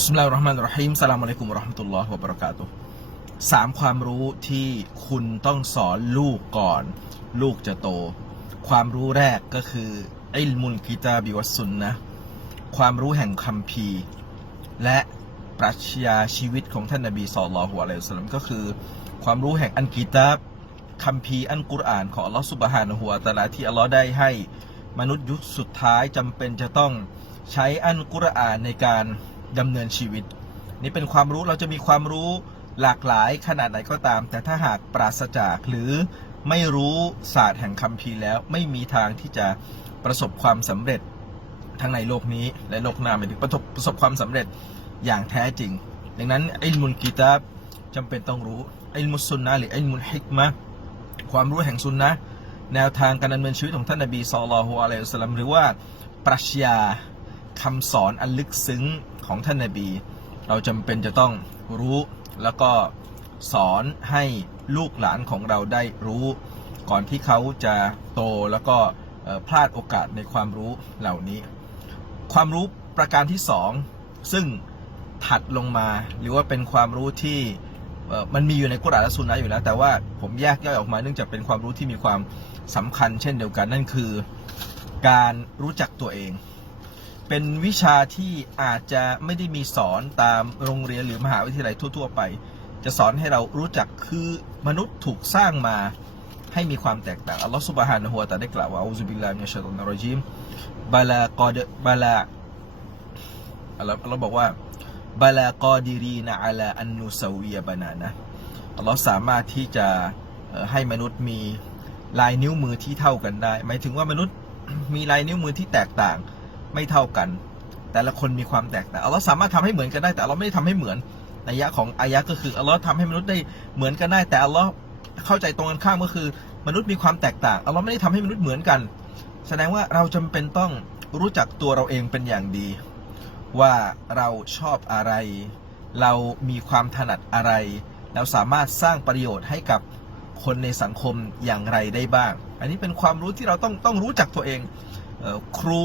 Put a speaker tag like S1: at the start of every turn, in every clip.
S1: บิสมิลลาฮิรเราะห์มานิรเราะฮีมสลามอะลัยกุมวะเราะห์มะตุลลอฮ์วะบะเราะกาตุฮ์สามความรู้ที่คุณต้องสอนลูกก่อน ลูกจะโต ความรู้แรกก็คืออิลมุลกิตาบิวัสซุนนะความรู้แห่งคัมภีร์ และปรัชญาชีวิตของท่านนบีศ็อลลัลลอฮุอะลัยฮิวะซัลลัมก็คือ ความรู้แห่งอันกิตาบคัมภีร์อันกุรอานของอัลลอฮ์ซุบฮานะฮูวตาลาที่อัลลอฮ์ได้ให้มนุษย์ยุคสุดท้ายจำเป็นจะต้องใช้อันกุรอานในการ ดำเนินชีวิต นี่เป็นความรู้เราจะมีความรู้หลากหลายขนาดไหนก็ตาม แต่ถ้าหากปราศจากหรือไม่รู้ศาสตร์แห่งคัมภีร์แล้ว ไม่มีทางที่จะประสบความสำเร็จทั้งในโลกนี้และโลกหน้าหมายถึงประสบประสบความสำเร็จอย่างแท้จริง ดังนั้นอิลมุลกิตาบจำเป็นต้องรู้อิลมุสุนนะหรืออิลมุลฮิกมะความรู้แห่งซุนนะแนวทางการดำเนินชีวิตของท่านนบีศ็อลลัลลอฮุอะลัยฮิวะซัลลัมหรือว่าปรัชญาคำสอนอันลึกซึ้ง ของท่านนบี เราจำเป็นจะต้องรู้แล้วก็สอนให้ลูกหลานของเราได้รู้ ก่อนที่เขาจะโตแล้วก็พลาดโอกาสในความรู้เหล่านี้ ความรู้ประการที่สองซึ่งถัดลงมาหรือว่าเป็นความรู้ที่มันมีอยู่ในกุรอานและซุนนะอยู่แล้ว แต่ว่าผมแยกย่อยออกมาเนื่องจากเป็นความรู้ที่มีความสำคัญเช่นเดียวกันนั่นคือ การรู้จักตัวเอง เป็นวิชาที่อาจจะไม่ได้มีสอนตามโรงเรียนหรือมหาวิทยาลัยทั่ว ๆ ไป จะสอนให้เรารู้จักคือมนุษย์ถูกสร้างมาให้มีความแตกต่างอัลลอฮฺสุบฮานะฮูวะตะได้กล่าวว่าอูซุบิลลาฮิมินชชัยฏอนรจีมบาลากอดบาลาอัลลอฮ์อัลลอฮ์บอกว่าบาลากอดิรีนะอัลาอันนูซาวียบานานะอัลลอฮ์สามารถที่จะให้มนุษย์มีลายนิ้วมือที่เท่ากันได้ หมายถึงว่ามนุษย์มีลายนิ้วมือที่แตกต่าง ไม่เท่ากัน แต่ละคนมีความแตกต่างอัลลอฮ์สามารถทำให้เหมือนกันได้ แต่อัลลอฮ์ไม่ได้ทำให้เหมือนนัยยะของอายะก็คืออัลลอฮ์ทำให้มนุษย์ได้เหมือนกันได้ แต่อัลลอฮ์เข้าใจตรงกันข้ามก็คือ มนุษย์มีความแตกต่างอัลลอฮ์ไม่ได้ทำให้มนุษย์เหมือนกัน แสดงว่าเราจำเป็นต้องรู้จักตัวเราเองเป็นอย่างดี ว่าเราชอบอะไร เรามีความถนัดอะไร เราสามารถสร้างประโยชน์ให้กับคนในสังคมอย่างไรได้บ้าง อันนี้เป็นความรู้ที่เราต้องต้องรู้จักตัวเองออครู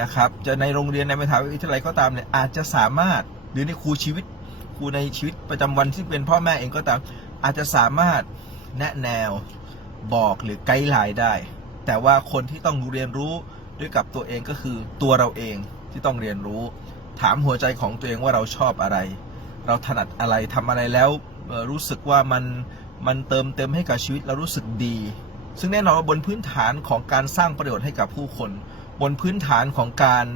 S1: นะครับ จะในโรงเรียนในมหาวิทยาลัยก็ตามเนี่ยอาจจะสามารถหรือในครูชีวิตครูในชีวิตประจำวันที่เป็นพ่อแม่เองก็ตาม อาจจะสามารถแนะแนวบอกหรือไกด์ไลน์ได้ แต่ว่าคนที่ต้องเรียนรู้ด้วยกับตัวเองก็คือตัวเราเองที่ต้องเรียนรู้ ถามหัวใจของตัวเองว่าเราชอบอะไร เราถนัดอะไรทำอะไรแล้วรู้สึกว่ามันมันเติมเต็มให้กับชีวิตเรารู้สึกดี ซึ่งแน่นอนว่าบนพื้นฐานของการสร้างประโยชน์ให้กับผู้คน บนพื้นฐานของการ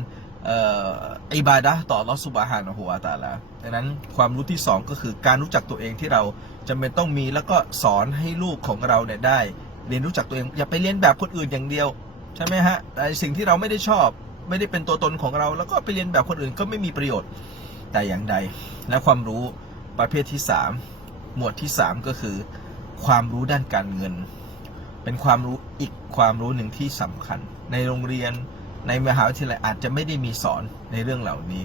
S1: อิบาดะต่อลอสุบฮานะฮูวตาลาดังนั้นความรู้ที่สองก็คือการรู้จักตัวเองที่เราจำเป็นต้องมีแล้วก็สอนให้ลูกของเราเนี่ยได้ เรียนรู้จักตัวเอง อย่าไปเรียนแบบคนอื่นอย่างเดียว ใช่ไหมฮะแต่สิ่งที่เราไม่ได้ชอบไม่ได้เป็นตัวตนของเรา แล้วก็ไปเรียนแบบคนอื่นก็ไม่มีประโยชน์แต่อย่างใด และความรู้ประเภทที่สามหมวดที่สามก็คือ ความรู้ด้านการเงิน เป็นความรู้อีกความรู้หนึ่งที่สำคัญ ในโรงเรียน ในมหาวิทยาลัยอาจจะไม่ได้มีสอนในเรื่องเหล่านี้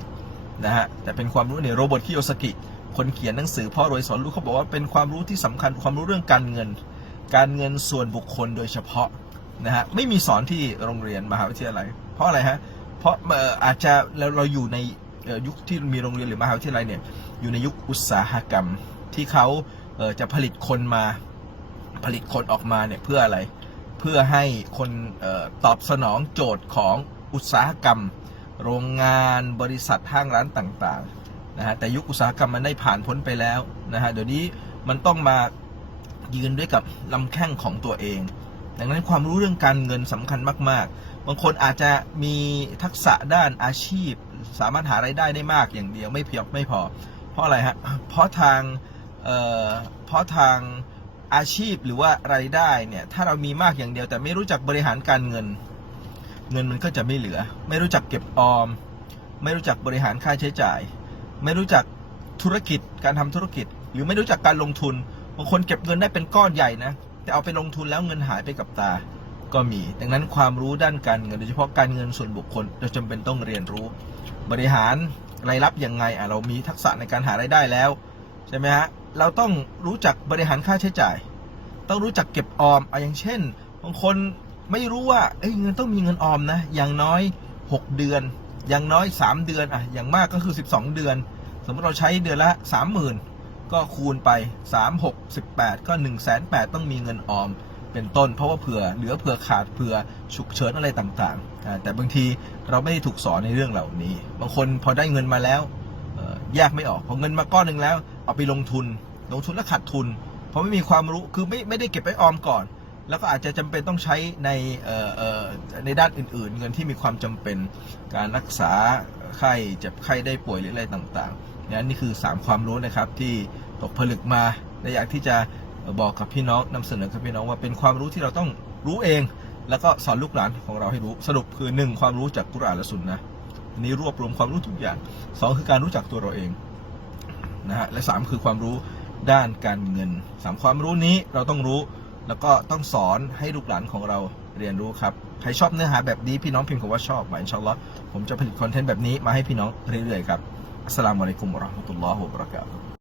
S1: นะฮะแต่เป็นความรู้ในยโรเบิร์ตคิโยสกิคนเขียนหนังสือพ่อรวยสอนลูกเขาบอกว่าเป็นความรู้ที่สำคัญความรู้เรื่องการเงิน การเงินส่วนบุคคลโดยเฉพาะนะฮะไม่มีสอนที่โรงเรียนมหาวิทยาลัย เพราะอะไรฮะเพราะออาจจะเราเราอยู่ในยุคที่มีโรงเรียนหรือมหาวิทยาลัยเนี่ยอยู่ในยุคอุตสาหกรรมที่เขาเจะผลิตคนมาผลิตคนออกมาเนี่ยเพื่ออะไร เพื่อให้คนออตอบสนองโจทย์ของอุตสาหกรรม โรงงานบริษัทห้างร้านต่างๆนะฮะแต่ยุคอุตสาหกรรมมันได้ผ่านพ้นไปแล้วนะฮะเดี๋ยวนี้มันต้องมายืนด้วยกับลำแข้งของตัวเอง ดังนั้นความรู้เรื่องการเงินสำคัญมาก ๆ บางคนอาจจะมีทักษะด้านอาชีพ สามารถหารายได้ได้มากอย่างเดียวไม่เพียงไม่พอ เพราะอะไรฮะเพราะทางเเพราะทาง อาชีพหรือว่ารายได้เนี่ยถ้าเรามีมากอย่างเดียว แต่ไม่รู้จักบริหารการเงิน เงินมันก็จะไม่เหลือ ไม่รู้จักเก็บออม ไม่รู้จักบริหารค่าใช้จ่าย ไม่รู้จักธุรกิจการทำธุรกิจ หรือไม่รู้จักการลงทุนบางคนเก็บเงินได้เป็นก้อนใหญ่นะแต่เอาไปลงทุนแล้วเงินหายไปกับตาก็มี ดังนั้นความรู้ด้านการเงินโดยเฉพาะการเงินส่วนบุคคลเราจำเป็นต้องเรียนรู้ บริหารรายรับยังไงอะเรามีทักษะในการหารายได้แล้ว ใช่ไหมฮะ เราต้องรู้จักบริหารค่าใช้จ่าย ต้องรู้จักเก็บออมอย่างเช่นบางคนไม่รู้ว่าเเงินต้องมีเงินออมนะ อย่างน้อย 6 เดือน อย่างน้อย 3 เดือนอะอย่างมากก็คือ 12 เดือน สมมติเราใช้เดือนละ 30,000 ก็คูณไป 3 6 18 ก็1 8 0 0 0ต้องมีเงินออมเป็นต้น เพราะว่าเผื่อเหลือเผื่อขาดเผื่อฉุกเฉินอะไรต่างๆอ่าแต่บางทีเราไม่ได้ถูกสอนในเรื่องเหล่านี้ บางคนพอได้เงินมาแล้วแยกไม่ออกพอเงินมาก้อนหนึ่งแล้ว เอาไปลงทุน ลงทุนแล้วขาดทุน เพราะไม่มีความรู้คือไม่ไม่ได้เก็บไว้ออมก่อน แล้วก็อาจจะจำเป็นต้องใช้ในในด้านอื่น ๆ เงินที่มีความจำเป็นการรักษาไข้เจ็บไข้ได้ป่วยหรืออะไรต่างๆเนี่ยนี่คือ 3 ความรู้นะครับที่ตกผลึกมาและอยากที่จะบอกกับพี่น้องนำเสนอกับพี่น้องว่าเป็นความรู้ที่เราต้องรู้เอง แล้วก็สอนลูกหลานของเราให้รู้สรุปคือ 1 ความรู้จากกุรอานและสุนนะอันนี้รวบรวมความรู้ทุกอย่าง 2 คือการรู้จักตัวเราเอง นะฮะและ 3 คือความรู้ด้านการเงิน 3 ความรู้นี้เราต้องรู้ แล้วก็ต้องสอนให้ลูกหลานของเราเรียนรู้ครับ ใครชอบเนื้อหาแบบนี้พี่น้องพิมพ์คำว่าชอบมาอินชาอัลลอฮ์ผมจะผลิตคอนเทนต์แบบนี้มาให้พี่น้องเรื่อยๆครับอัสสลามุอะลัยกุมวะราะห์มะตุลลอฮ์วะบะเราะกาตุ